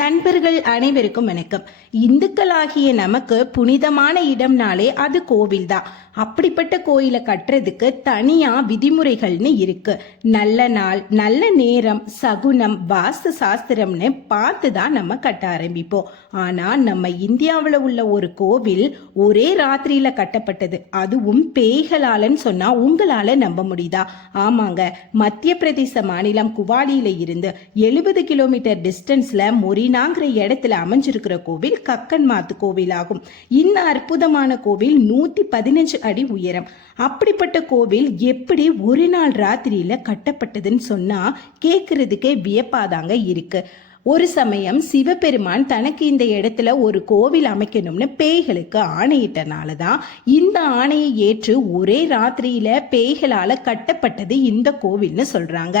நண்பர்கள் அனைவருக்கும் வணக்கம். இந்துக்களாகிய நமக்கு புனிதமான இடம்னாலே அது கோவில்தான் அப்படிப்பட்ட கோயிலை கட்டுறதுக்கு தனியா விதிமுறைகள்னு இருக்கு. நல்ல நாள் நல்ல நேரம் சகுனம் வாஸ்து சாஸ்திரம்னு பார்த்து தான் நம்ம கட்ட ஆரம்பிப்போம். ஆனா நம்ம இந்தியாவில் உள்ள ஒரு கோவில் ஒரே ராத்திரியில கட்டப்பட்டது. அதுவும் பேய்களாலன்னு சொன்னா உங்களால நம்ப முடியுதா? ஆமாங்க. மத்திய பிரதேச மாநிலம் குவாலியில இருந்து எழுபது கிலோமீட்டர் டிஸ்டன்ஸ்ல மொரினாங்கிற இடத்துல அமைஞ்சிருக்கிற கோவில் கக்கன் மாத்து கோவில் ஆகும் இந்த அற்புதமான கோவில் நூத்தி பதினஞ்சு அடி உயரம். அப்படிப்பட்ட கோவில் எப்படி ஒரு நாள் ராத்திரியில கட்டப்பட்டதுன்னு சொன்னா கேட்கறதுக்கே வியப்பாதாங்க இருக்கு. ஒரு சமயம் சிவபெருமான் தனக்கு இந்த இடத்துல ஒரு கோவில் அமைக்கணும்னு பேய்களுக்கு ஆணையிட்டனால தான் இந்த ஆணையை ஏற்று ஒரே ராத்திரியில பேய்களால கட்டப்பட்டது இந்த கோவில்னு சொல்றாங்க.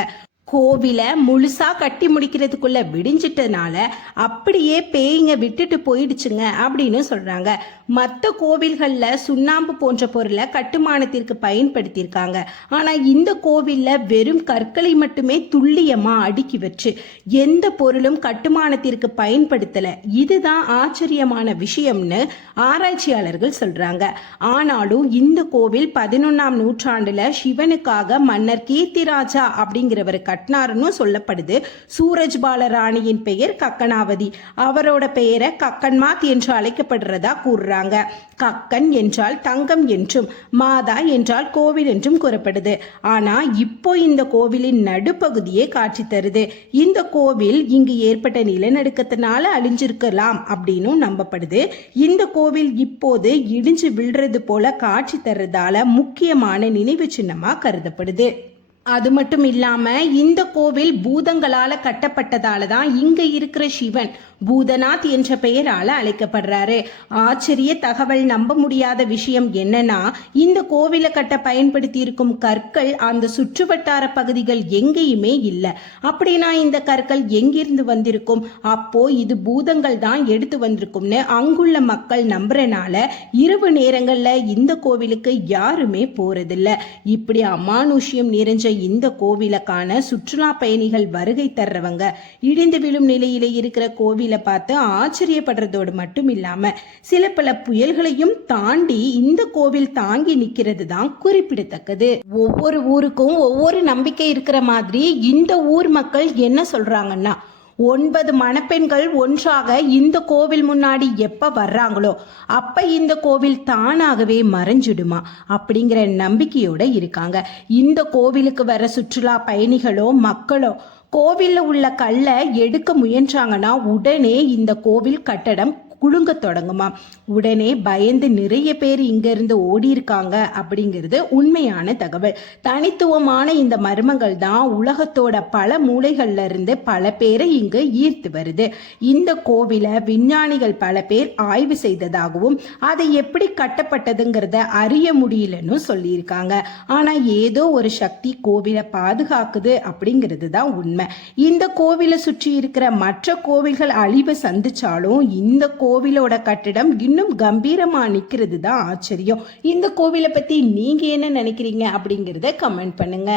கோவிலை முழுசா கட்டி முடிக்கிறதுக்குள்ள விடிஞ்சிட்டனால அப்படியே பேய்ங்க விட்டுட்டு போயிடுச்சுங்க அப்படின்னு சொல்றாங்க. மற்ற கோவில்கள்ல சுண்ணாம்பு போன்ற பொருளை கட்டுமானத்திற்கு பயன்படுத்தியிருக்காங்க. ஆனா இந்த கோவில்ல வெறும் கற்களை மட்டுமே துல்லியமா அடுக்கி வச்சு எந்த பொருளும் கட்டுமானத்திற்கு பயன்படுத்தல. இதுதான் ஆச்சரியமான விஷயம்னு ஆராய்ச்சியாளர்கள் சொல்றாங்க. ஆனாலும் இந்த கோவில் பதினொன்னாம் நூற்றாண்டுல சிவனுக்காக மன்னர் கீர்த்திராஜா அப்படிங்கிறவர் கட்டினாருன்னு சொல்லப்படுது. சூரஜ்பால ராணியின் பெயர் கக்கனாவதி. அவரோட பெயரை கக்கன்மாத் என்று அழைக்கப்படுறதா கூறுறாங்க. கக்கன் என்றால் தங்கம் என்றும் மாதா என்றால் கோவில் என்றும் கூறப்படுது. ஆனா இப்போ இந்த கோவிலின் நடுப்பகுதியே காட்சி தருது. இந்த கோவில் இங்கு ஏற்பட்ட நிலநடுக்கத்தினால அழிஞ்சிருக்கலாம் அப்படின்னும் நம்பப்படுது. இந்த கோவில் இப்போது இடிஞ்சு விழுறது போல காட்சி தர்றதால முக்கியமான நினைவு சின்னமா கருதப்படுது. அது மட்டும் இல்லாம இந்த கோவில் பூதங்களால கட்டப்பட்டதால தான் இங்க இருக்கிற சிவன் பூதநாத் என்ற பெயரால அழைக்கப்படுறாரு. ஆச்சரிய தகவல் நம்ப முடியாத விஷயம் என்னன்னா இந்த கோவிலை கட்ட பயன்படுத்தி இருக்கும் கற்கள் அந்த சுற்றுவட்டார பகுதிகள் எங்கேயுமே இல்லை. அப்படின்னா இந்த கற்கள் எங்கிருந்து வந்திருக்கும்? அப்போ இது பூதங்கள் தான் எடுத்து வந்திருக்கும்னு அங்குள்ள மக்கள் நம்புறனால இரவு நேரங்கள்ல இந்த கோவிலுக்கு யாருமே போறதில்ல. இப்படி அமானுஷ்யம் நிறைஞ்ச இந்த கோவிலை காண சுற்றுலா பயணிகள் வருகை தர்றவங்க இடிந்து விழும் நிலையில இருக்கிற கோவிலை பார்த்து ஆச்சரியப்படுறதோடு மட்டும் இல்லாம சில பல புயல்களையும் தாண்டி இந்த கோவில் தாங்கி நிக்கிறது தான் குறிப்பிடத்தக்கது. ஒவ்வொரு ஊருக்கும் ஒவ்வொரு நம்பிக்கை இருக்கிற மாதிரி இந்த ஊர் மக்கள் என்ன சொல்றாங்கன்னா ஒன்பது மணப்பெண்கள் ஒன்றாக இந்த கோவில் முன்னாடி எப்ப வர்றாங்களோ அப்ப இந்த கோவில் தானாகவே மறைஞ்சிடுமா அப்படிங்கிற நம்பிக்கையோட இருக்காங்க. இந்த கோவிலுக்கு வர சுற்றுலா பயணிகளோ மக்களோ கோவிலில் உள்ள கல்லை எடுக்க முயன்றாங்கன்னா உடனே இந்த கோவில் கட்டடம் குலுங்க தொடங்குமா? உடனே பயந்து நிறைய பேர் இங்கேருந்து ஓடி இருக்காங்க அப்படிங்கிறது உண்மையான தகவல். தனித்துவமான இந்த மர்மங்கள் தான் உலகத்தோட பல மூலைகள்ல இருந்து பல பேரை இங்கு ஈர்த்து வருது. இந்த கோவிலை விஞ்ஞானிகள் பல பேர் ஆய்வு செய்ததாகவும் அதை எப்படி கட்டப்பட்டதுங்கிறத அறிய முடியலன்னு சொல்லியிருக்காங்க. ஆனா ஏதோ ஒரு சக்தி கோவிலை பாதுகாக்குது அப்படிங்கிறது தான் உண்மை. இந்த கோவிலை சுற்றி இருக்கிற மற்ற கோவில்கள் அழிவை சந்திச்சாலும் இந்த கோ கோவிலோட கட்டிடம் இன்னும் கம்பீரமா நிக்கிறது தான் ஆச்சரியம். இந்த கோவிலை பத்தி நீங்க என்ன நினைக்கிறீங்க அப்படிங்கறத கமெண்ட் பண்ணுங்க.